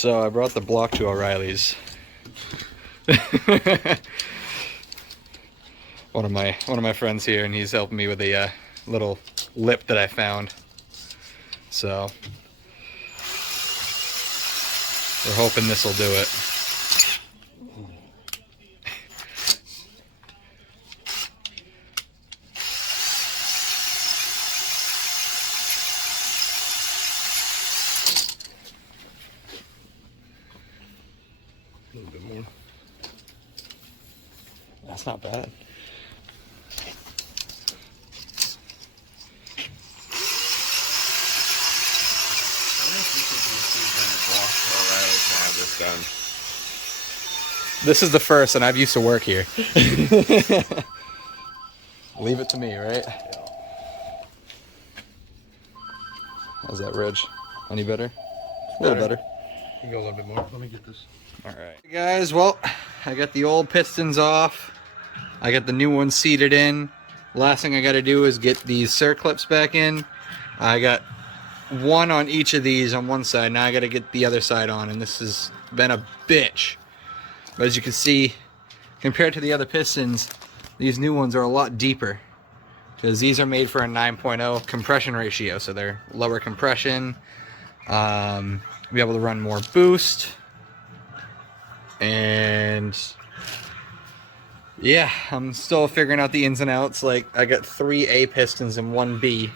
So I brought the block to O'Reilly's. one of my friends here, and he's helping me with a little lip that I found. So we're hoping this will do it. A little bit more. That's not bad. This is the first, and I've used to work here. Leave it to me, right? How's that ridge? Any better? A little better. You can go a little bit more. Let me get this. All right, guys. Well, I got the old pistons off. I got the new ones seated in. Last thing I got to do is get these circlips back in. I got one on each of these on one side. Now I got to get the other side on, and this has been a bitch. But as you can see, compared to the other pistons, these new ones are a lot deeper because these are made for a 9.0 compression ratio, so they're lower compression. Be able to run more boost, and yeah, I'm still figuring out the ins and outs. Like, I got 3 A pistons and 1 B.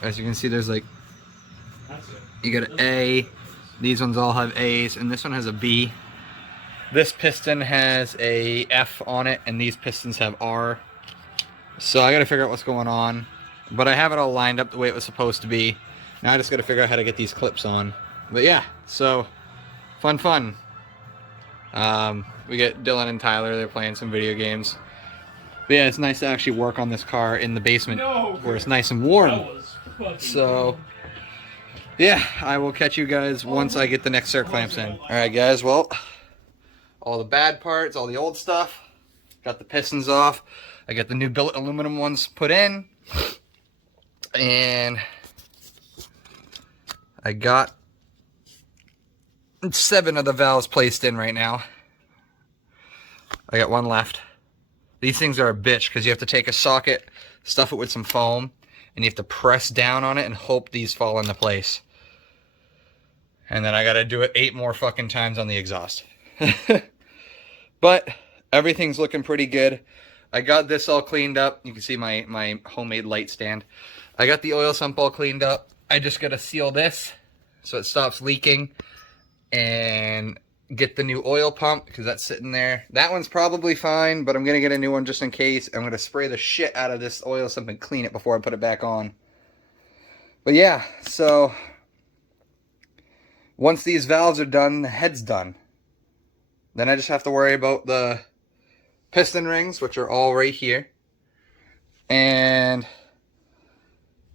As you can see, there's like, you got an A, these ones all have A's, and this one has a B. This piston has a F on it, and these pistons have R. So I gotta figure out what's going on. But I have it all lined up the way it was supposed to be. Now I just gotta figure out how to get these clips on. But yeah, so fun. We get Dylan and Tyler, they're playing some video games. But yeah, it's nice to actually work on this car in the basement where it's nice and warm. So yeah, I will catch you guys once I get the next circ clamps in. Alright guys, well, all the bad parts, all the old stuff, got the pistons off. I got the new billet aluminum ones put in, and I got 7 of the valves placed in right now. I got 1 left. These things are a bitch because you have to take a socket, stuff it with some foam, and you have to press down on it and hope these fall into place. And then I gotta do it 8 more fucking times on the exhaust. But everything's looking pretty good. I got this all cleaned up. You can see my homemade light stand. I got the oil sump all cleaned up. I just gotta seal this so it stops leaking, and get the new oil pump because that's sitting there. That one's probably fine, but I'm gonna get a new one just in case. I'm gonna spray the shit out of this oil sump and clean it before I put it back on. But yeah, so once these valves are done, the head's done. Then I just have to worry about the piston rings, which are all right here, and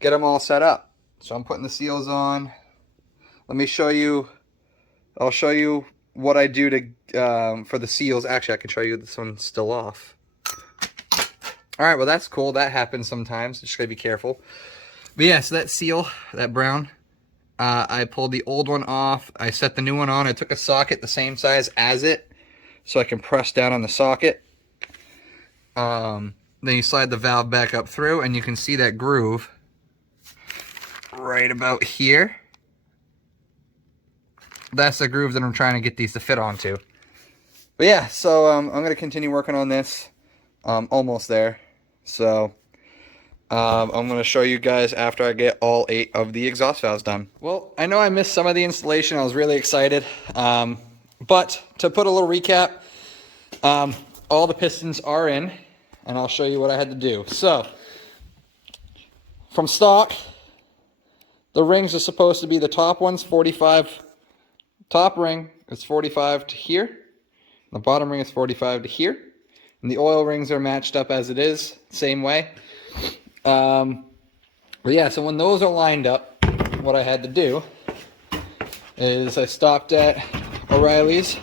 get them all set up. So I'm putting the seals on. Let me show you. I'll show you what I do to for the seals. Actually, I can show you this one's still off. All right, well that's cool. That happens sometimes. Just gotta be careful. But yeah, so that seal, that brown, I pulled the old one off. I set the new one on. I took a socket the same size as it, so I can press down on the socket. Then you slide the valve back up through, and you can see that groove right about here. That's the groove that I'm trying to get these to fit onto. But yeah, so I'm going to continue working on this. Almost there. So I'm going to show you guys after I get all 8 of the exhaust valves done. Well, I know I missed some of the installation. I was really excited. But to put a little recap, all the pistons are in, and I'll show you what I had to do. So, from stock, the rings are supposed to be, the top one's 45. Top ring is 45 to here. The bottom ring is 45 to here. And the oil rings are matched up as it is, same way. But yeah, so when those are lined up, what I had to do is I stopped at O'Reilly's,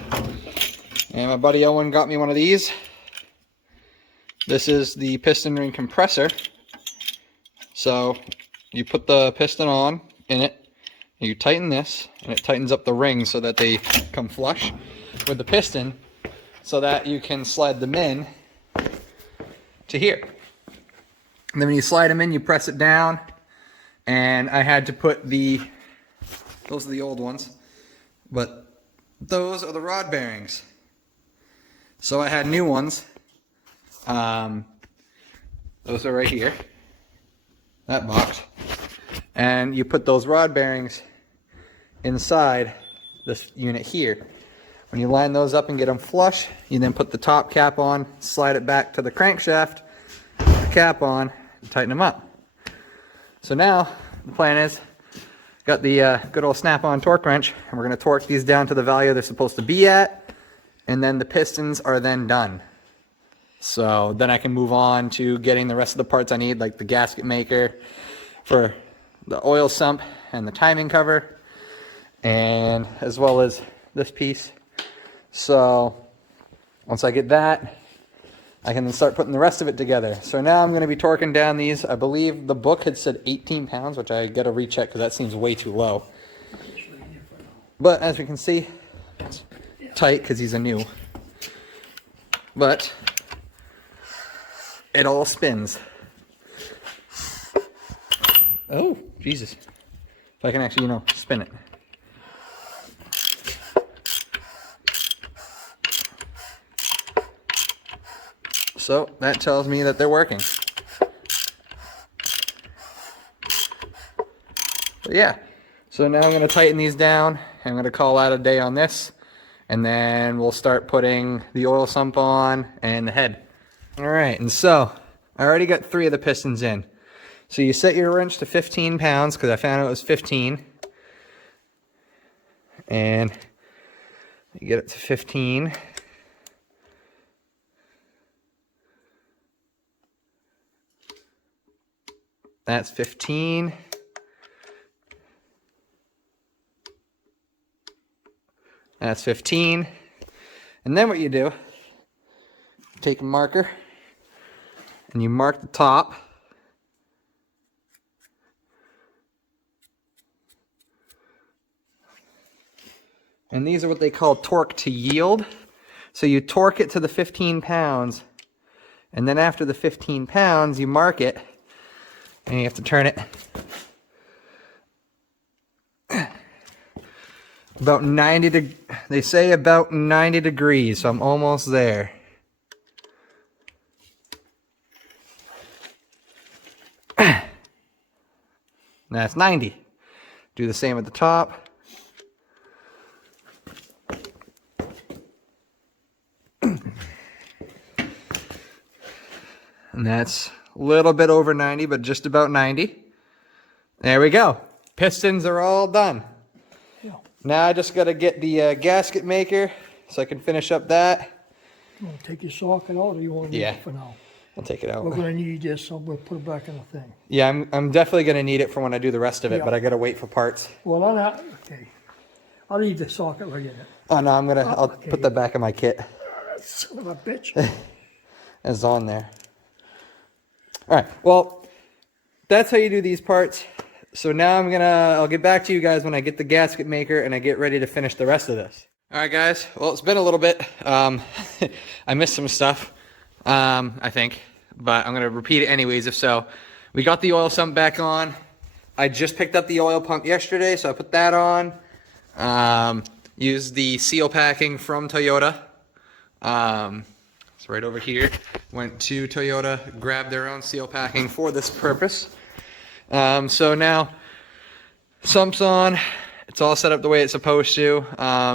and my buddy Owen got me one of these. This is the piston ring compressor. So you put the piston on in it, You tighten this, and it tightens up the rings so that they come flush with the piston, so that you can slide them in to here. And then when you slide them in, you press it down, and I had to put those are the old ones, but those are the rod bearings. So I had new ones. Those are right here, that box. And you put those rod bearings inside this unit here. When you line those up and get them flush, you then put the top cap on, slide it back to the crankshaft, put the cap on, and tighten them up. So now the plan is, got the good old snap-on torque wrench, and we're going to torque these down to the value they're supposed to be at, and then the pistons are then done. So then I can move on to getting the rest of the parts I need, like the gasket maker for the oil sump and the timing cover, and as well as this piece. So once I get that, I can then start putting the rest of it together. So now I'm going to be torquing down these. I believe the book had said 18 pounds, which I got to recheck because that seems way too low. But as we can see, it's tight because these are new. But it all spins. Oh, Jesus. If I can actually, spin it. So that tells me that they're working. But yeah, so now I'm going to tighten these down. I'm going to call out a day on this, and then we'll start putting the oil sump on and the head. All right, and so I already got 3 of the pistons in. So you set your wrench to 15 pounds because I found it was 15. And you get it to 15. That's 15. That's 15. And then what you do, take a marker and you mark the top. And these are what they call torque to yield. So you torque it to the 15 pounds, and then after the 15 pounds, you mark it, and you have to turn it about 90 they say about 90 degrees, so I'm almost there. That's 90. Do the same at the top. And that's a little bit over 90, but just about 90. There we go. Pistons are all done. Yeah. Now I just got to get the gasket maker so I can finish up that. You want to take your socket out, or you want to leave it for now? I'll take it out. We're going to need this, so we'll put it back in the thing. Yeah, I'm definitely going to need it for when I do the rest of it, Yeah. but I got to wait for parts. Well, on that, okay. I'll leave the socket right in it. Oh no, I'll okay. put that back in my kit. Son of a bitch. It's on there. All right, well, that's how you do these parts. So now I'll get back to you guys when I get the gasket maker and I get ready to finish the rest of this. All right, guys. Well, it's been a little bit. I missed some stuff, I think, but I'm going to repeat it anyways if so. We got the oil sump back on. I just picked up the oil pump yesterday, so I put that on. Used the seal packing from Toyota. It's right over here. Went to Toyota, grabbed their own seal packing for this purpose. So now, sump's on. It's all set up the way it's supposed to.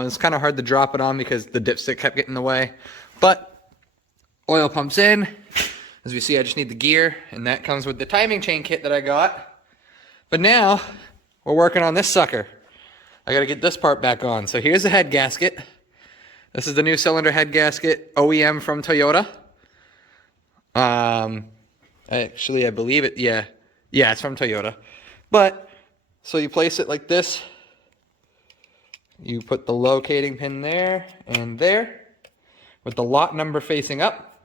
It's kind of hard to drop it on because the dipstick kept getting in the way. But oil pump's in. As we see, I just need the gear, and that comes with the timing chain kit that I got. But now, we're working on this sucker. I gotta get this part back on. So here's the head gasket. This is the new cylinder head gasket, OEM from Toyota. Actually, I believe it, yeah, it's from Toyota. But, so you place it like this. You put the locating pin there and there, with the lot number facing up.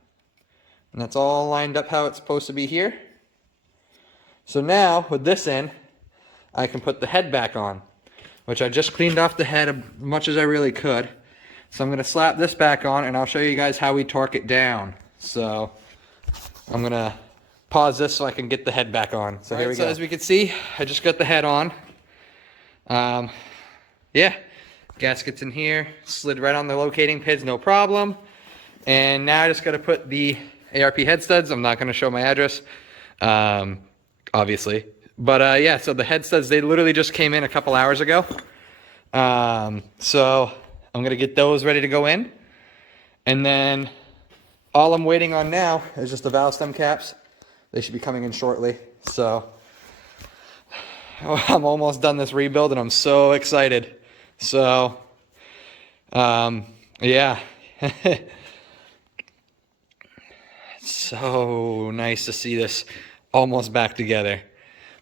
And that's all lined up how it's supposed to be here. So now, with this in, I can put the head back on. which I just cleaned off the head as much as I really could. So I'm going to slap this back on, and I'll show you guys how we torque it down. So I'm going to pause this so I can get the head back on. So here we go. So as we can see, I just got the head on. Yeah, gasket's in here, slid right on the locating pins, no problem. And now I just got to put the ARP head studs. I'm not going to show my address, obviously. But yeah, so the head studs, they literally just came in a couple hours ago. So I'm going to get those ready to go in. And then all I'm waiting on now is just the valve stem caps. They should be coming in shortly. So I'm almost done this rebuild and I'm so excited. So, yeah. So nice to see this almost back together.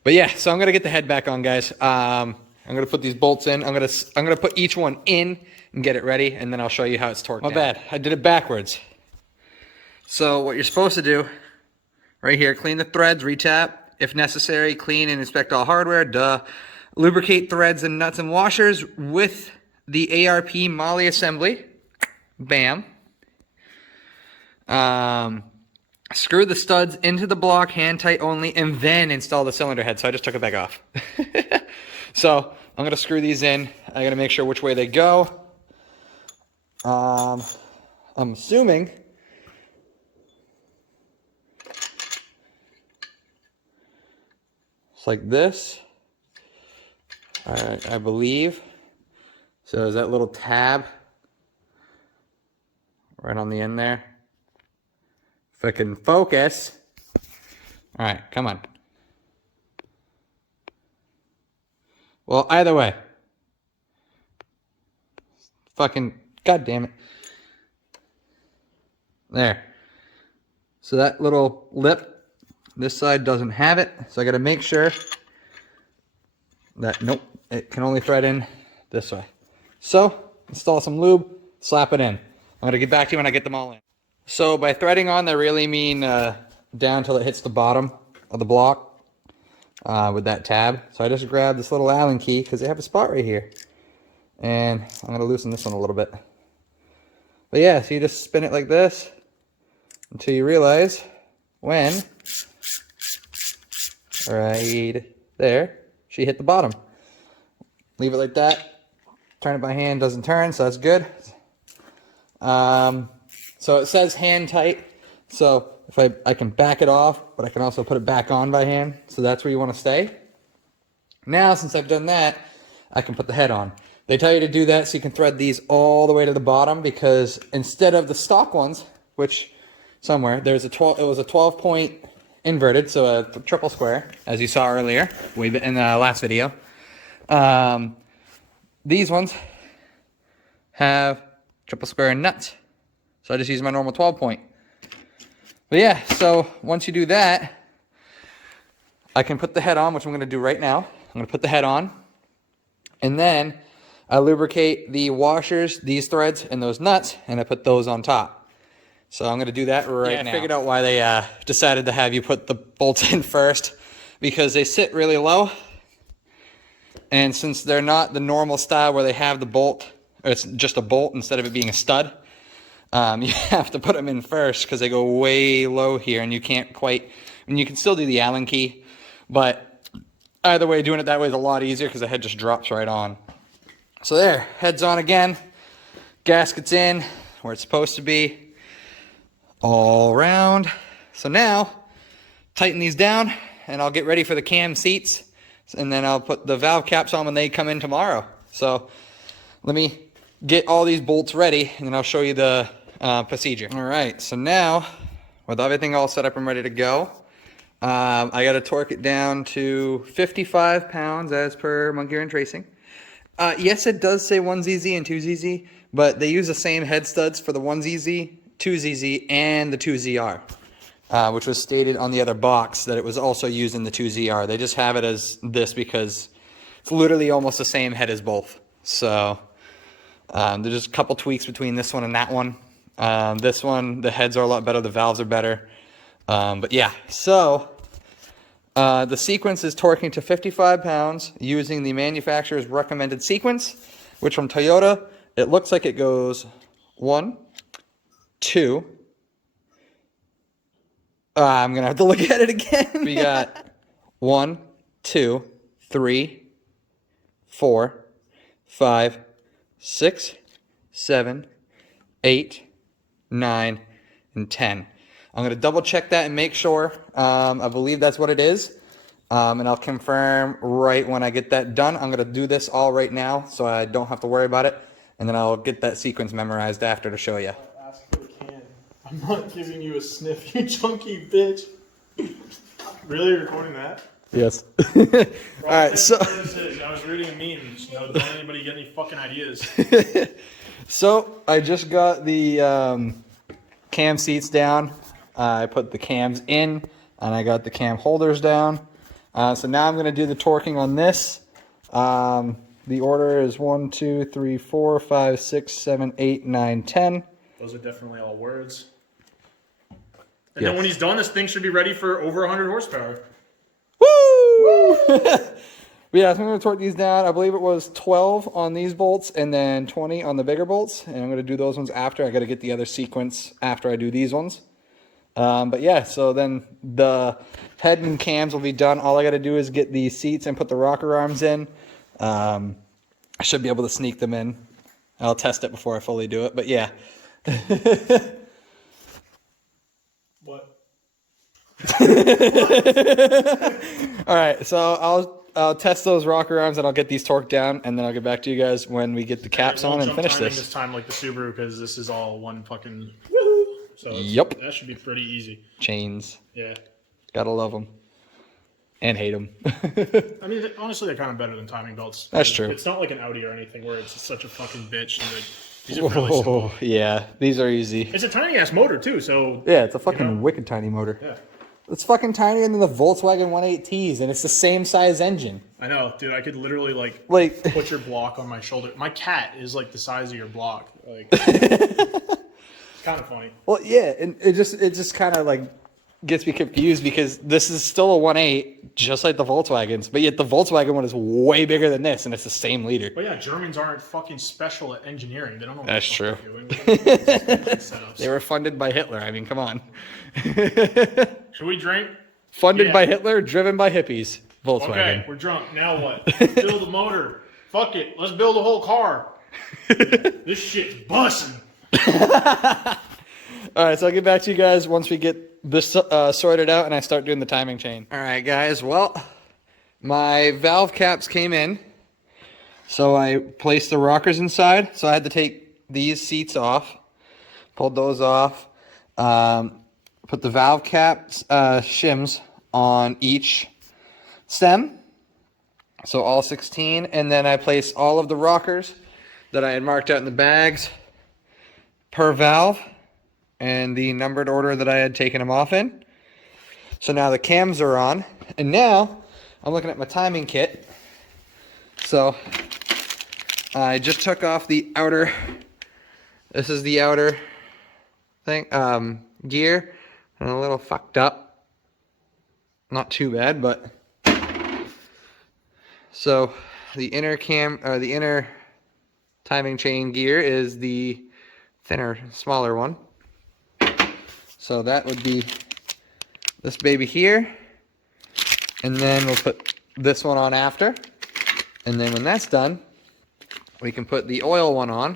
But yeah, so I'm gonna get the head back on, guys. I'm gonna put these bolts in. I'm gonna put each one in and get it ready, and then I'll show you how it's torqued. My bad, I did it backwards. So what you're supposed to do, right here, clean the threads, retap. If necessary, clean and inspect all hardware. Duh. Lubricate threads and nuts and washers with the ARP Molly assembly. Bam. Screw the studs into the block, hand tight only, and then install the cylinder head. So I just took it back off. So I'm going to screw these in. I got to make sure which way they go. I'm assuming it's like this. I believe. So is that little tab right on the end there? If I can focus. All right, come on. Well, either way. Fucking, god damn it. There. So that little lip, this side doesn't have it. So I got to make sure that, nope, it can only thread in this way. So, install some lube, slap it in. I'm going to get back to you when I get them all in. So by threading on, they really mean down till it hits the bottom of the block with that tab. So I just grabbed this little Allen key because they have a spot right here. And I'm going to loosen this one a little bit. But yeah, so you just spin it like this until you realize when, right there, she hit the bottom. Leave it like that. Turn it by hand, doesn't turn, so that's good. So it says hand tight, so if I can back it off, but I can also put it back on by hand, so that's where you want to stay. Now, since I've done that, I can put the head on. They tell you to do that so you can thread these all the way to the bottom, because instead of the stock ones, which somewhere, there's it was a 12-point inverted, so a triple square, as you saw earlier, way in the last video. These ones have triple square nuts. So I just use my normal 12-point. But yeah, so once you do that, I can put the head on, which I'm going to do right now. I'm going to put the head on. And then I lubricate the washers, these threads, and those nuts, and I put those on top. So I'm going to do that right now. I figured out why they decided to have you put the bolts in first, because they sit really low. And since they're not the normal style where they have the bolt, or it's just a bolt instead of it being a stud, you have to put them in first because they go way low here and you can't quite, and you can still do the Allen key, but either way, doing it that way is a lot easier because the head just drops right on. So there, head's on again, gasket's in where it's supposed to be, all around. So now, tighten these down and I'll get ready for the cam seats, and then I'll put the valve caps on when they come in tomorrow. So let me get all these bolts ready and then I'll show you the procedure. All right, so now with everything all set up and ready to go, I got to torque it down to 55 pounds as per Monkey Iron Tracing. Yes, it does say 1ZZ and 2ZZ, but they use the same head studs for the 1ZZ, 2ZZ, and the 2ZR, which was stated on the other box that it was also used in the 2ZR. They just have it as this because it's literally almost the same head as both. So there's just a couple tweaks between this one and that one. This one, the heads are a lot better, the valves are better. But yeah, so The sequence is torquing to 55 pounds using the manufacturer's recommended sequence, which from Toyota, it looks like it goes 1, 2. I'm going to have to look at it again. We got 1, 2, 3, 4, 5, 6, 7, 8, 9, and 10. I'm going to double check that and make sure. I believe that's what it is. And I'll confirm right when I get that done. I'm going to do this all right now so I don't have to worry about it. And then I'll get that sequence memorized after to show you. Ask for the can. I'm not giving you a sniff, you chunky bitch. Really recording that? Yes. All right, so I was reading a meme. Don't anybody get any fucking ideas? So I just got the cam seats down. I put the cams in, and I got the cam holders down. So now I'm going to do the torquing on this. The order is 1, 2, 3, 4, 5, 6, 7, 8, 9, 10. Those are definitely all words. And Yes. then when he's done, this thing should be ready for over 100 horsepower. Woo! But yeah, so I'm going to torque these down. I believe it was 12 on these bolts and then 20 on the bigger bolts. And I'm going to do those ones after. I got to get the other sequence after I do these ones. But yeah, so then the head and cams will be done. All I got to do is get the seats and put the rocker arms in. I should be able to sneak them in. I'll test it before I fully do it. But yeah. What? All right, so I'll test those rocker arms and I'll get these torqued down, and then I'll get back to you guys when we get the caps on and finish this this. time like the Subaru because this is all one fucking. So Yep. that should be pretty easy. Chains, Yeah. gotta love them and hate them. I mean, honestly, they're kind of better than timing belts. That's true. It's not like an Audi or anything where it's such a fucking bitch. And these are fairly simple. Oh, yeah, these are easy. It's a tiny ass motor too, so Yeah, it's a fucking You know? wicked tiny motor. yeah. It's fucking tinier than the Volkswagen 1.8Ts, and it's the same size engine. I know, dude. I could literally like put your block on my shoulder. My cat is like the size of your block. Like, it's kind of funny. Well, yeah, and it just kind of like gets me confused because this is still a 1.8, just like the Volkswagens, but yet the Volkswagen one is way bigger than this, and it's the same liter. But yeah, Germans aren't fucking special at engineering. They don't know what That's the fuck true. they're doing. Setups. They were funded by Hitler. I mean, come on. Should we drink? Funded Yeah. by Hitler, driven by hippies. Volkswagen. Okay, we're drunk. Now what? Build a motor. Fuck it. Let's build a whole car. This shit's busting. All right, so I'll get back to you guys once we get this sorted out and I start doing the timing chain. All right, guys. Well, my valve caps came in. So I placed the rockers inside. So I had to take these seats off. Pulled those off. Put the valve caps, shims on each stem. So all 16. And then I placed all of the rockers that I had marked out in the bags per valve and the numbered order that I had taken them off in. So now the cams are on. And now I'm looking at my timing kit. So I just took off the outer, this is the outer thing, gear, and a little fucked up. Not too bad, but so the inner the inner timing chain gear is the thinner, smaller one. So that would be this baby here, and then we'll put this one on after, and then when that's done, we can put the oil one on,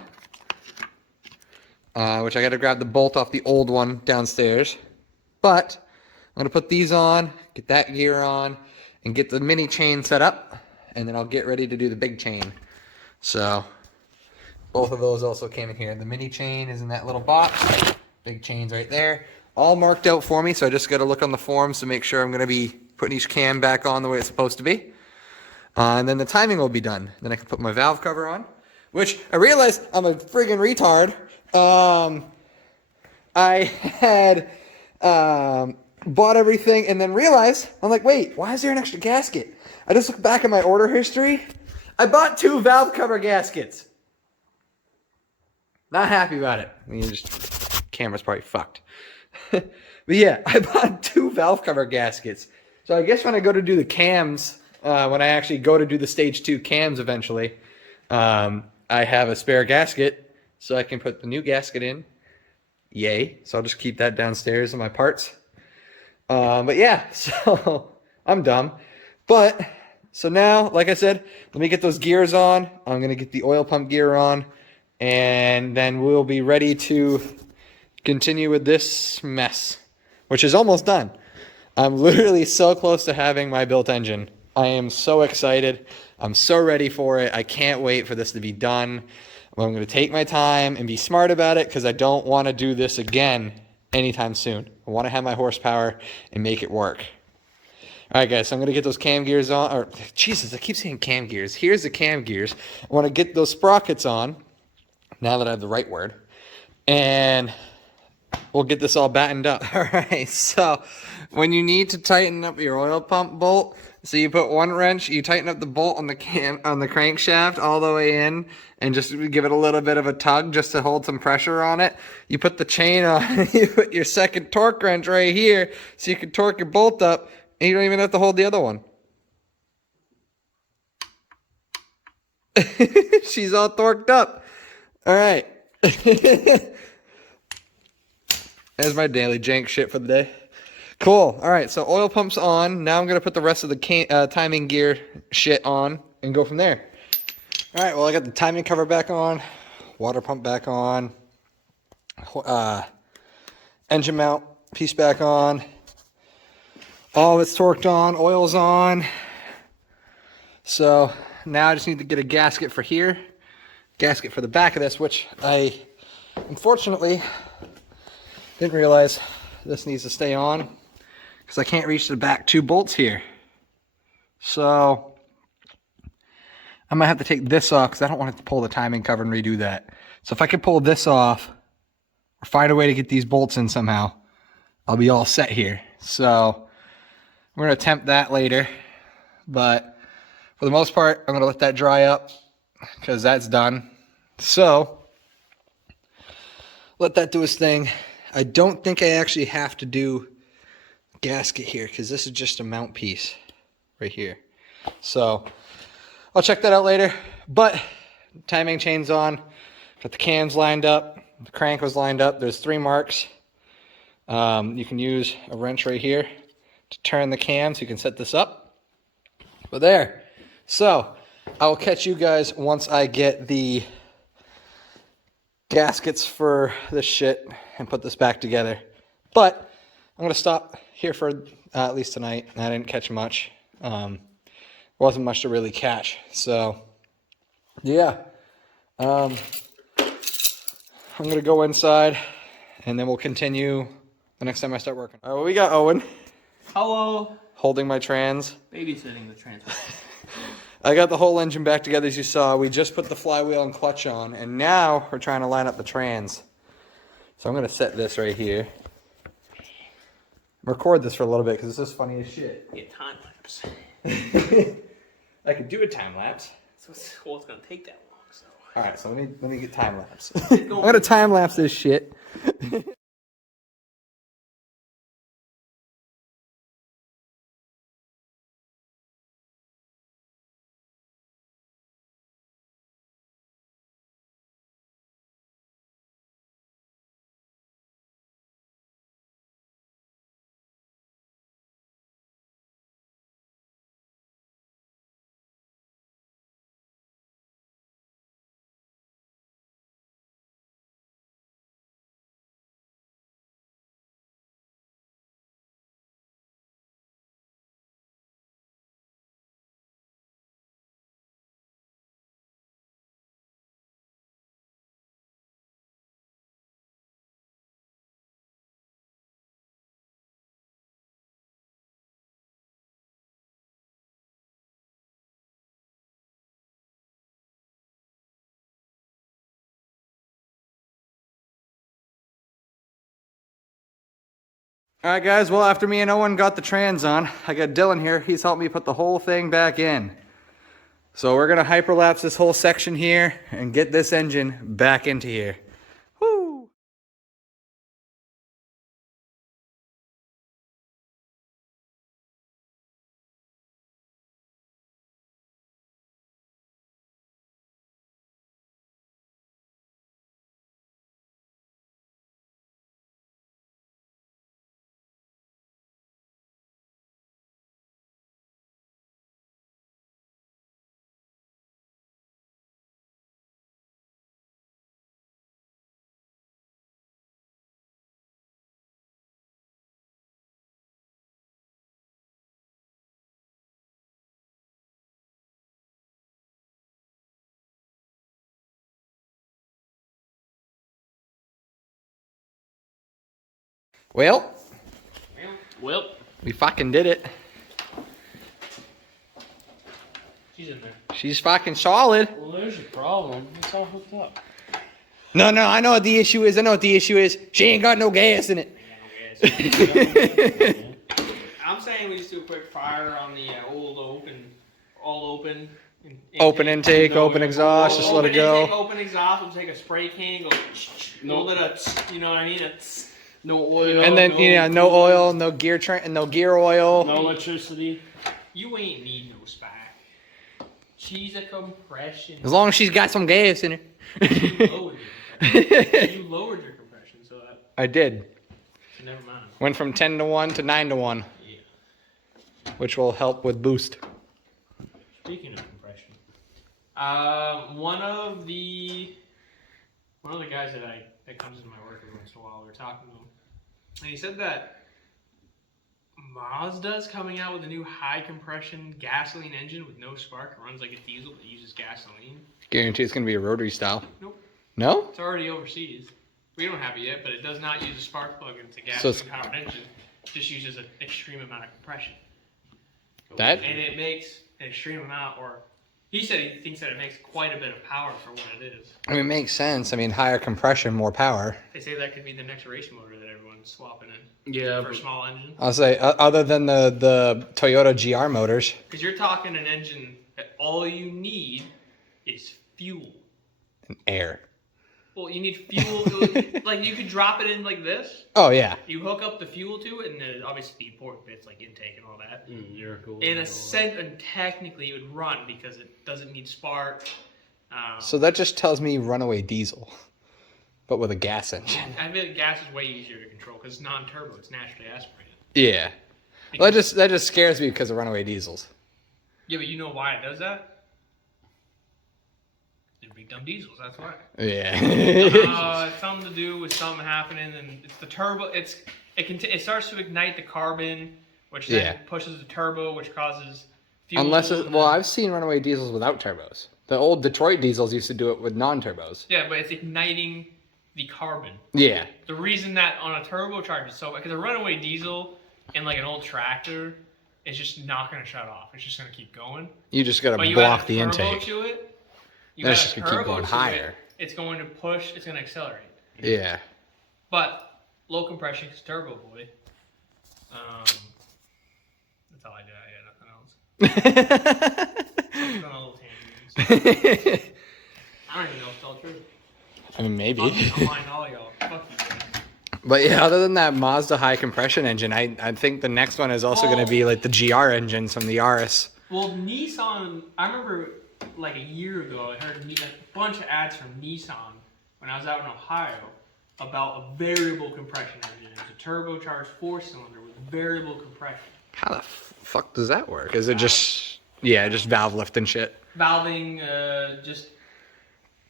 which I got to grab the bolt off the old one downstairs. But I'm going to put these on, get that gear on, and get the mini chain set up, and then I'll get ready to do the big chain. So both of those also came in here. The mini chain is in that little box. Big chain's right there. All marked out for me, so I just got to look on the forms to make sure I'm going to be putting each cam back on the way it's supposed to be. And then the timing will be done. Then I can put my valve cover on, which I realized I'm a friggin' retard. I had bought everything and then realized, I'm like, wait, why is there an extra gasket? I just looked back at my order history. I bought 2 valve cover gaskets. Not happy about it. I mean, camera's probably fucked. But yeah, I bought 2 valve cover gaskets. So So I guess when I go to do the cams, when I actually go to do the stage 2 cams eventually, I have a spare gasket, so I can put the new gasket in. Yay. So I'll just keep that downstairs in my parts. But yeah, so I'm dumb. But, so now, like I said, let me get those gears on. I'm going to get the oil pump gear on. And then we'll be ready to continue with this mess, which is almost done. I'm literally so close to having my built engine. I am so excited. I'm so ready for it. I can't wait for this to be done. I'm going to take my time and be smart about it because I don't want to do this again anytime soon. I want to have my horsepower and make it work. All right, guys, so I'm going to get those cam gears on. Or, Jesus, I keep saying cam gears. Here's the cam gears. I want to get those sprockets on, now that I have the right word. And we'll get this all battened up. All right, so when you need to tighten up your oil pump bolt, so you put one wrench, you tighten up the bolt on the crankshaft all the way in, and just give it a little bit of a tug just to hold some pressure on it. You put the chain on, and you put your second torque wrench right here, so you can torque your bolt up, and you don't even have to hold the other one. She's all torqued up. All right. There's my daily jank shit for the day. Cool. All right, so oil pump's on. Now I'm going to put the rest of the timing gear shit on and go from there. All right, well, I got the timing cover back on, water pump back on, engine mount piece back on. All of it's torqued on, oil's on. So now I just need to get a gasket for here, gasket for the back of this, which I unfortunately didn't realize this needs to stay on because I can't reach the back 2 bolts here. So I might have to take this off because I don't want to pull the timing cover and redo that. So if I could pull this off or find a way to get these bolts in somehow, I'll be all set here. So we're going to attempt that later. But for the most part, I'm going to let that dry up because that's done. So let that do its thing. I don't think I actually have to do gasket here because this is just a mount piece right here. So I'll check that out later. But timing chain's on. Got the cams lined up. The crank was lined up. There's 3 marks. You can use a wrench right here to turn the cam so you can set this up. But there. So I will catch you guys once I get the gaskets for this shit and put this back together. But I'm going to stop here for at least tonight. I didn't catch much. Wasn't much to really catch. So, yeah. I'm going to go inside and then we'll continue the next time I start working. All right, well, we got Owen. Hello. Holding my trans. Babysitting the transfer. I got the whole engine back together as you saw. We just put the flywheel and clutch on, and now we're trying to line up the trans. So I'm going to set this right here. Record this for a little bit because this is funny as shit. Yeah, time lapse. I could do a time lapse. So it's going to take that long. So. All right, so let me get time lapse. I'm going to time lapse this shit. All right, guys. Well, after me and Owen got the trans on, I got Dylan here. He's helped me put the whole thing back in. So we're going to hyperlapse this whole section here and get this engine back into here. Well, Well, we fucking did it. she's in there. She's fucking solid. Well, there's your problem. It's all hooked up. No, I know what the issue is. She ain't got no gas in it. I'm saying we just do a quick fire on the old all open. Open intake, open exhaust, just let it go. Intake, open exhaust. We'll take a spray can, go a little bit of, you know what I mean? No oil. And then no oil, no gear no gear oil. No electricity. You ain't need no SPAC. She's a compression. As long as she's got some gas in her. You lowered your compression, so that. I did. So never mind. Went from 10 to 1 to 9 to 1. Yeah. Which will help with boost. Speaking of compression, one of the guys that comes into my work every once in a while, we were talking to him, and he said that Mazda's coming out with a new high compression gasoline engine with no spark. It runs like a diesel but uses gasoline. Guarantee it's gonna be a rotary style. Nope. No? It's already overseas. We don't have it yet, but it does not use a spark plug. It's a So gasoline powered engine. It just uses an extreme amount of compression. That? And it makes an extreme amount, or he said he thinks that it makes quite a bit of power for what it is. I mean, it makes sense. I mean, higher compression, more power. They say that could be the next race motor that everyone's swapping in. Yeah, For a small engine. I'll say, other than the Toyota GR motors. Because you're talking an engine that all you need is fuel. And air. Well, you need fuel. Like, you could drop it in like this. Oh, yeah. You hook up the fuel to it, and then obviously the important bits like intake and all that. Cool. In a sense, and technically it would run because it doesn't need spark. So that just tells me runaway diesel, but with a gas engine. I bet gas is way easier to control because it's non-turbo. It's naturally aspirated. Yeah. Well, that just scares me because of runaway diesels. Yeah, but you know why it does that? They're big dumb diesels. That's why. Yeah. It's something to do with something happening, and it's the turbo. It starts to ignite the carbon, which then pushes the turbo, which causes fuel. I've seen runaway diesels without turbos. The old Detroit diesels used to do it with non-turbos. Yeah, but it's igniting the carbon. Yeah. The reason that on a turbocharger is so, because a runaway diesel in like an old tractor is just not going to shut off. It's just going to keep going. You just got But to you block add the a turbo intake. to it. You That's add just a going to keep turbo going to higher. it, it's going to push. It's going to accelerate. Yeah. But low compression is turbo boy. That's all I did. I had nothing else. Going on a little tangent. I don't even know if it's all true. I mean, maybe. I'll mind all y'all. Fuck you. But yeah, other than that Mazda high compression engine, I think the next one is also going to be like the GR engines from the Yaris. Well, Nissan, I remember like a year ago, I heard a bunch of ads from Nissan when I was out in Ohio about a variable compression engine. It's a turbocharged 4-cylinder with variable compression. How the fuck does that work? Is it just valve lift and shit? Valving, just,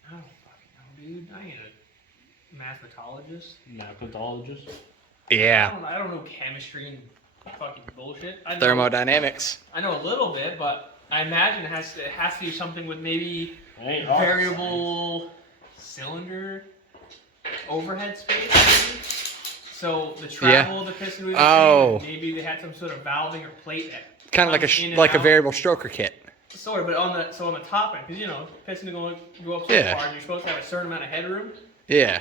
I don't fucking know, dude. I ain't a mathematologist. Mathematologist. Yeah. I don't know chemistry and fucking bullshit. I know, Thermodynamics. I know a little bit, but I imagine it has to do something with maybe Ain't variable cylinder overhead space. Maybe? So the travel of the piston moving maybe they had some sort of valving or plate that Kind of like a variable stroker kit. Sort of, but on the top end, because you know piston to go up so far, and you're supposed to have a certain amount of headroom. Yeah.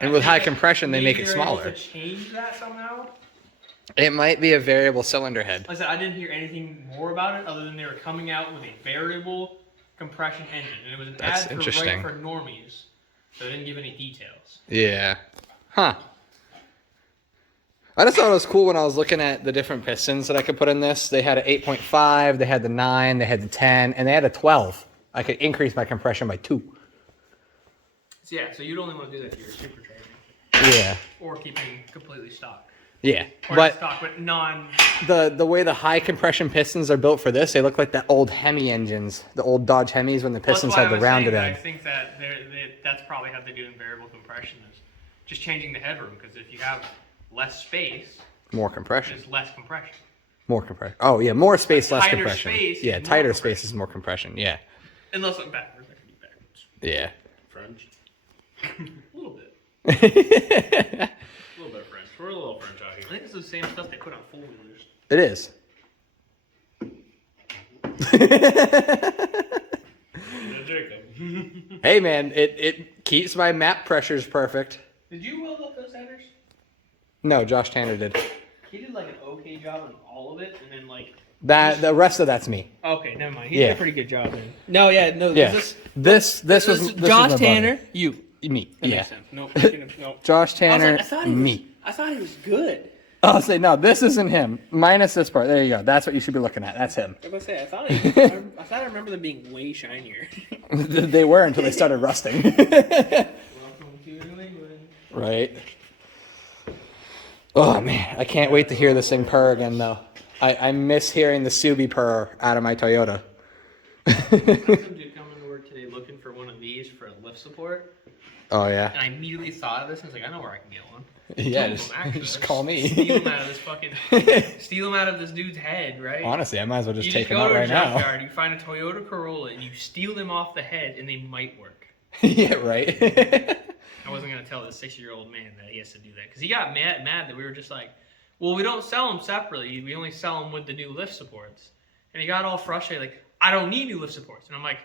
And with high compression, they make it Maybe smaller. they're able to change that somehow. It might be a variable cylinder head. Like I said, I didn't hear anything more about it other than they were coming out with a variable compression engine, and it was an That's ad interesting. for normies, so they didn't give any details. Yeah. Huh. I just thought it was cool when I was looking at the different pistons that I could put in this. They had an 8.5, they had the 9, they had the 10, and they had a 12. I could increase my compression by 2. So yeah, so you'd only want to do that if you're supercharging. Yeah. Or keeping completely stock. Yeah. Or But stock, but non... the way the high compression pistons are built for this, they look like the old Hemi engines, the old Dodge Hemis when the pistons had the rounded I end. think that that's probably how they do in variable compression is just changing the headroom, because if you have less space, More compression. there's less compression. More compression. Oh, yeah. More space, less Tighter compression. space Yeah, is more tighter compression. space is more compression. Yeah. Unless I'm backwards, that could be backwards. Yeah. French. A little bit. A little bit of French. We're a little French out I here. think it's the same stuff they put on four-wheelers. It is. Jacob. Hey man, it keeps my map pressures perfect. Did you weld up those headers? No, Josh Tanner did. He did like an okay job on all of it, and then like. The rest of that's me. Okay, never mind. He Yeah. did a pretty good job then. No, yeah, no. Yeah. This was Josh my Tanner. buddy. You. Me. That yeah. makes sense. Nope. Nope. Josh Tanner. I thought he me. I thought he was good. I'll say no. This isn't him. Minus this part. There you go. That's what you should be looking at. That's him. I was gonna say I thought I remember them being way shinier. They were until they started rusting. Welcome to New England. Right. Oh man, I can't wait to hear this thing purr again though. I miss hearing the Subi purr out of my Toyota. Some dude coming to work today looking for one of these for a lift support, Oh yeah. and I immediately thought of this. And I was like, I know where I can get one. Yeah, Two of just, them, actually. just call me. Steal them out of this fucking. Steal them out of this dude's head, right? Honestly, I might as well just You take just them go out to a right now. junkyard, you find a Toyota Corolla, and you steal them off the head, and they might work. Yeah, right. I wasn't gonna tell this 6-year-old man that he has to do that because he got mad that we were just like, well, we don't sell them separately. We only sell them with the new lift supports. And he got all frustrated, like, I don't need new lift supports. And I'm like,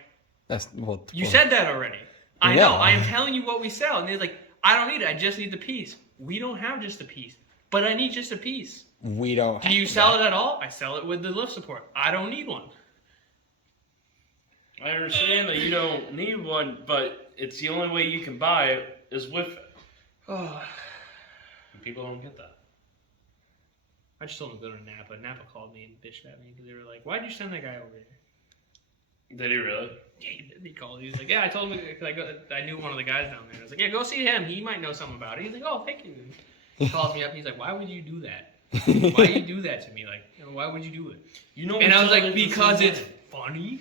That's well. you said that already. I Yeah. know. I am telling you what we sell. And they're like, I don't need it. I just need the piece. We don't have just a piece, but I need just a piece. We don't. Do you sell it at all? I sell it with the lift support. I don't need one. I understand that you don't need one, but it's the only way you can buy it is with it. Oh. And people don't get that. I just told him to go to Napa. Napa called me and bitched at me because they were like, why'd you send that guy over here? Did he really? Yeah, he called. He was like, yeah, I told him, cause I knew one of the guys down there. I was like, yeah, go see him. He might know something about it. He's like, oh, thank you. He calls me up and he's like, why would you do that? Why do you do that to me? Like, you know, why would you do it? You know. And I was like, because it's funny.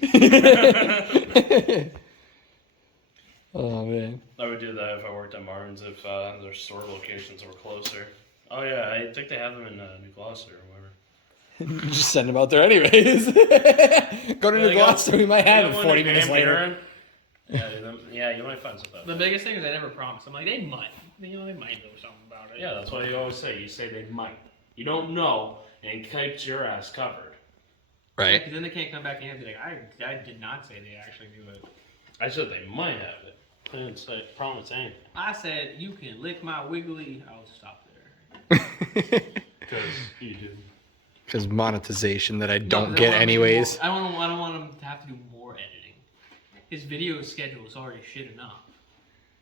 Oh man. I would do that if I worked at Martin's if their store locations were closer. Oh yeah, I think they have them in New Gloucester or whatever. Just send them out there anyways. Go to New Gloucester. We might have it 40 minutes later. Yeah, you might find something. The biggest thing is I never promised. I'm like, they might. You know, they might know something about it. Yeah, that's why you always say. You say they might. You don't know, and it keeps your ass covered. Right. Because then they can't come back in and be like, I did not say they actually knew it. I said they might have it. I didn't say promise anything. I said, you can lick my wiggly. I'll stop there. Because you do. Because monetization that I No, don't 'cause get want him to do anyways. more- I don't want him to have to do more editing. His video schedule is already shit enough.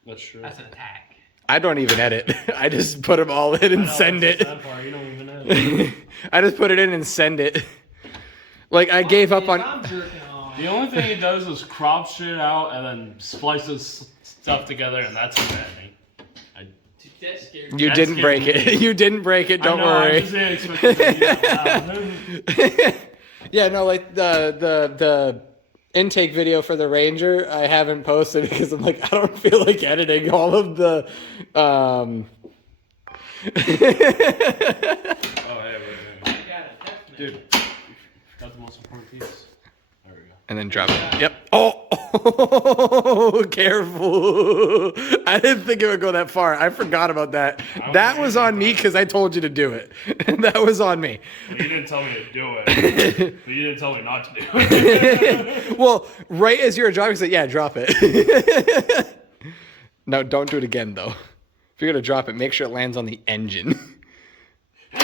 That's true. That's an attack. I don't even edit. I just put them all in and send it. That far, you don't even know. I just put it in and send it. Like I gave up on. I'm jerking off. The only thing he does is crop shit out and then splices stuff together, and that's his editing. That scared me. You That didn't scared break me. it. You didn't break it. Don't I know, I worry. just didn't expect it to be that loud. Yeah, no, like the intake video for the Ranger, I haven't posted because I'm like I don't feel like editing all of the. Oh, hey, wait. Dude, got the most important piece. There we go. And then drop it. Yep. Oh, careful. I didn't think it would go that far. I forgot about that. That was on me because I told you to do it. That was on me. Well, you didn't tell me to do it, but you didn't tell me not to do it. Well, right as you were dropping, you said, yeah, drop it. No, don't do it again, though. If you're going to drop it, make sure it lands on the engine. Dude,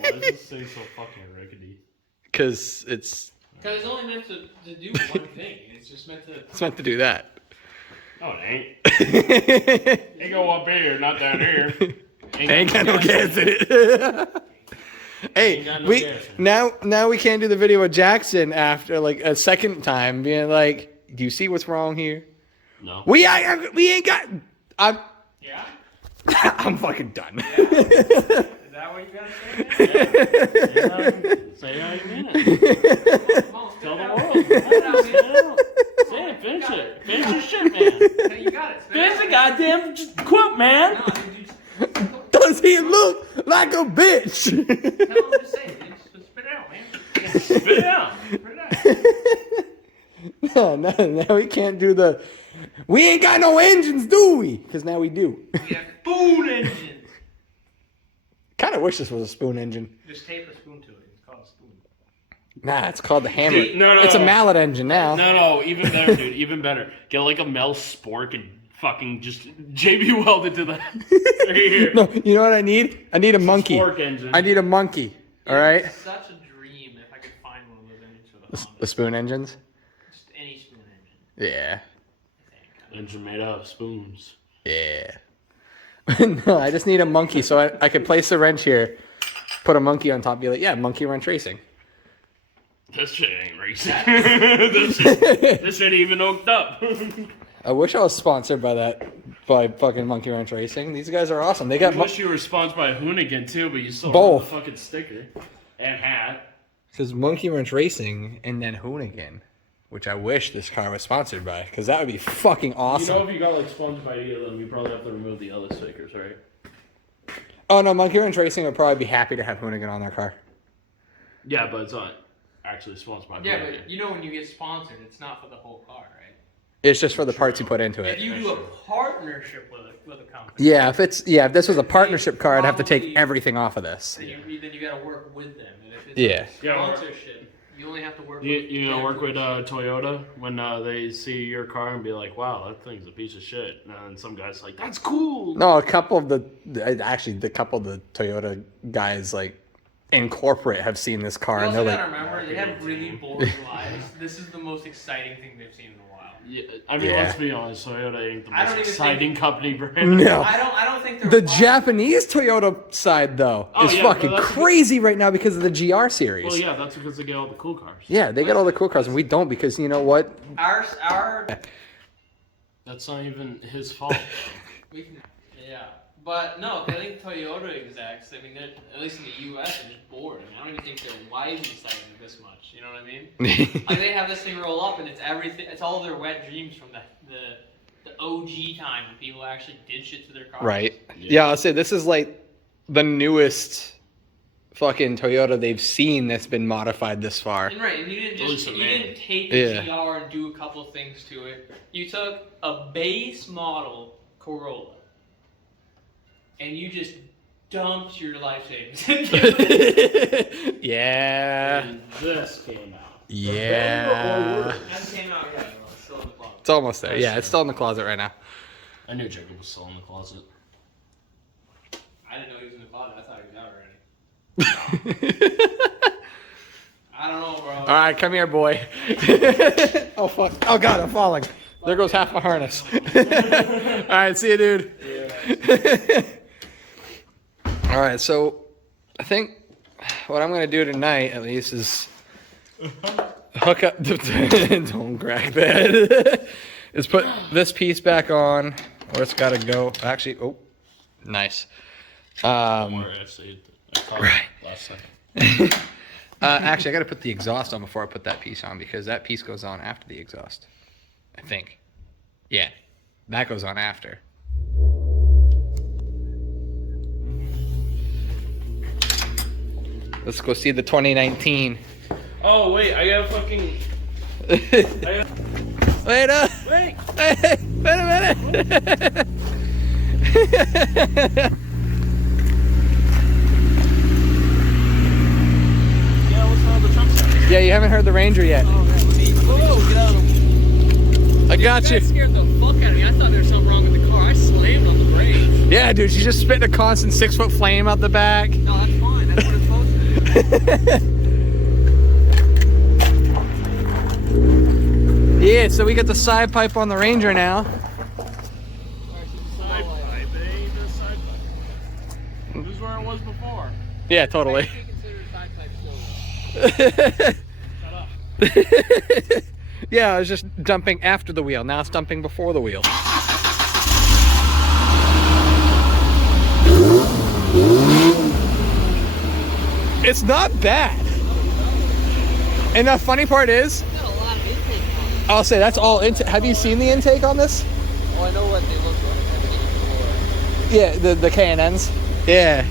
why does this thing so fucking rickety? Because it's Because it's only meant to do one thing. It's just meant to. do that. No, it ain't. It go up here, not down here. Ain't got no gas in it. Hey, Ain't got no we gas in it. now we can't do the video with Jackson after like a second time being like, do you see what's wrong here? No. We ain't got. Yeah? I'm fucking done. Is that what you gotta say? Say how you mean it. Come on, spit Tell it the out. world. Spit it out, Say man. it, finish it. Finish your shit, man. Hey, you got it. Spit Finish the it out. goddamn quote, man. No, dude, Does he look like a bitch? no, I'm just saying. Just spit it out, man. Spit it out. Spit it out. No, now we can't do the. We ain't got no engines, do we? Because now we do. We have spoon engines. Kind of wish this was a spoon engine. Just tape a spoon to it. It's called a spoon. Nah, it's called the hammer. No. It's a mallet engine now. No, even better, dude. Even better. Get like a Mel Spork and fucking just JB weld it to the right here. No, you know what I need? I need a monkey. Spork engine. I need a monkey. All right. It's such a dream if I could find one of those engines for the Honda. The spoon engines. Just any spoon engine. Yeah. Engine made out of spoons. Yeah. No, I just need a monkey so I could place the wrench here, put a monkey on top, be like, yeah, monkey wrench racing. This shit ain't racing. this shit ain't even hooked up. I wish I was sponsored by fucking Monkey Wrench Racing. These guys are awesome. They got I wish you were sponsored by Hoonigan too, but you still Both. have the fucking sticker and hat. because Monkey Wrench Racing and then Hoonigan, which I wish this car was sponsored by, because that would be fucking awesome. You know, if you got like sponsored by either of them, you probably have to remove the other stickers, right? Oh no, Monkey Wrench Racing would probably be happy to have Hoonigan on their car. Yeah, but it's not actually sponsored by Yeah, Hoonigan. but you know when you get sponsored, it's not for the whole car, right? It's just for the parts you put into If it. you do a partnership with a company, Yeah, if this was a partnership car, I'd have to take everything off of this. then you got to work with them. And if it's Yeah. a sponsorship, you only have to work. You gonna work with Toyota when they see your car and be like, "Wow, that thing's a piece of shit," and some guy's like, "That's cool." No, a couple of the Toyota guys like in corporate have seen this car You and also they're gotta like, remember they have really boring lives. This is the most exciting thing they've seen in a while. Yeah, I mean, Yeah. let's be honest, Toyota ain't the I most don't even exciting think- company brand. no. I don't think they're The wrong. Japanese Toyota side though Oh, is yeah, fucking but that's crazy right now because of the GR series. Well, yeah, that's because they get all the cool cars. Yeah, they get all the cool cars and we don't because you know what? Our That's not even his fault. we can, yeah, but no, I think Toyota execs. I mean, at least in the U.S., are just bored. I mean, I don't even think they're widely citing this much. You know what I mean? Like they have this thing roll up, and it's everything. It's all their wet dreams from the OG time when people actually did shit to their cars. Right. Yeah, I'll say this is like the newest fucking Toyota they've seen that's been modified this far. And right, and you didn't Those just are you mad. didn't take the Yeah. GR and do a couple things to it. You took a base model Corolla, and you just dumped your life savings into it. Yeah. And this came out. Yeah. That came out, yeah, well, it's still in the closet. It's almost there. Yeah, it's still in the closet right now. I knew Jacob was still in the closet. I didn't know he was in the closet. I thought he was out already. I don't know, bro. All right, come here, boy. Oh, fuck. Oh, God, I'm falling. There goes half my harness. All right, see you, dude. All right, so I think what I'm going to do tonight, at least, is hook up. Don't crack that. Is put this piece back on, or it's got to go. Actually, oh, nice. Where actually, I caught Right. it last second. Actually, I got to put the exhaust on before I put that piece on because that piece goes on after the exhaust. I think. Yeah, that goes on after. Let's go see the 2019. Oh wait, I got fucking. Wait up! Wait! Hey, wait a minute! Yeah, what's wrong with the truck sound? Yeah, you haven't heard the Ranger yet. Whoa, get out of I got you. That scared the fuck out of me. I thought there was something wrong with the car. I slammed on the brakes. Yeah, dude, she's just spitting a constant 6-foot flame out the back. No, that's fine. That's what it's supposed to do. Yeah, so we got the side pipe on the Ranger now. Side pipe, it ain't the side pipe. This is where it was before. Yeah, totally. Yeah, I was just dumping after the wheel. Now it's dumping before the wheel. It's not bad. And the funny part is, I'll say that's all intake. Have you seen the intake on this? Oh, I know what they look like. Yeah, the K&Ns. Yeah,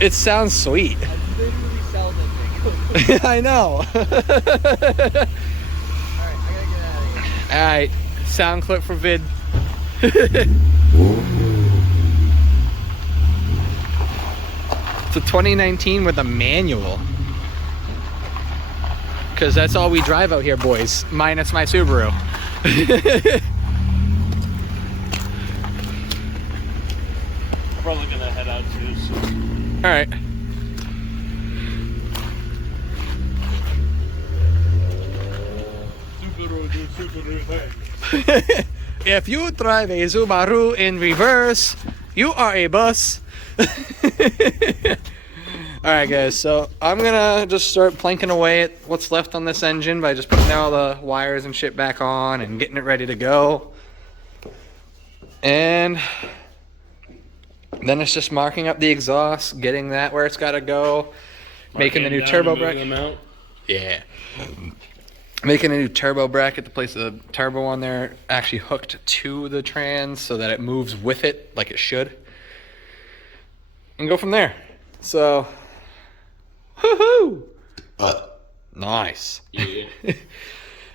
it sounds sweet. I literally sell them things. I know. Alright, sound clip for vid. It's a 2019 with a manual. Because that's all we drive out here, boys. Minus my Subaru. I'm probably gonna head out too soon. Alright. If you drive a Subaru in reverse, you are a bus. Alright guys, so I'm gonna just start planking away at what's left on this engine by just putting all the wires and shit back on and getting it ready to go. And then it's just marking up the exhaust, getting that where it's gotta go, making the new turbo bracket. Yeah. Making a new turbo bracket to place the turbo on there, actually hooked to the trans so that it moves with it like it should. And go from there. So, woohoo! Nice. Yeah.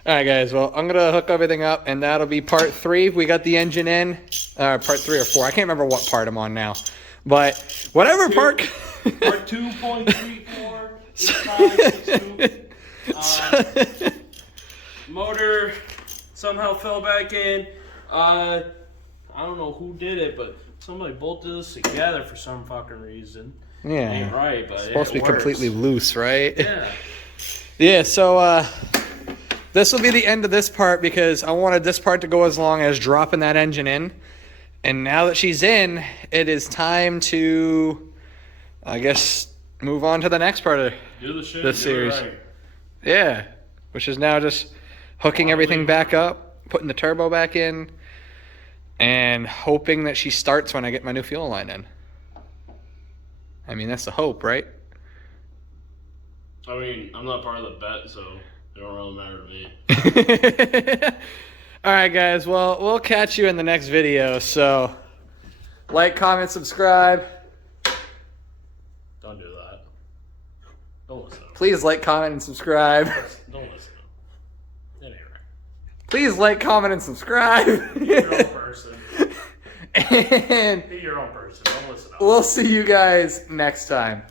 Alright guys, well, I'm gonna hook everything up and that'll be part 3. We got the engine in, part 3 or 4. I can't remember what part I'm on now. But, whatever part... Part 2.34, 6562. Motor somehow fell back in. I don't know who did it, but somebody bolted this together for some fucking reason. Yeah. Ain't right, but it's supposed to be works. completely loose, right? Yeah. Yeah, so this will be the end of this part because I wanted this part to go as long as dropping that engine in. And now that she's in, it is time to, I guess, move on to the next part of this series. Right. Yeah, which is now just hooking everything back up, putting the turbo back in, and hoping that she starts when I get my new fuel line in. I mean, that's the hope, right? I mean, I'm not part of the bet, so it don't really matter to me. Alright guys, well, we'll catch you in the next video, so like, comment, subscribe. Don't do that. Don't listen. Please like, comment, and subscribe. Don't listen. It ain't right. Please like, comment, and subscribe. Be your own person. And Be your own person. Don't listen. we'll see you guys next time.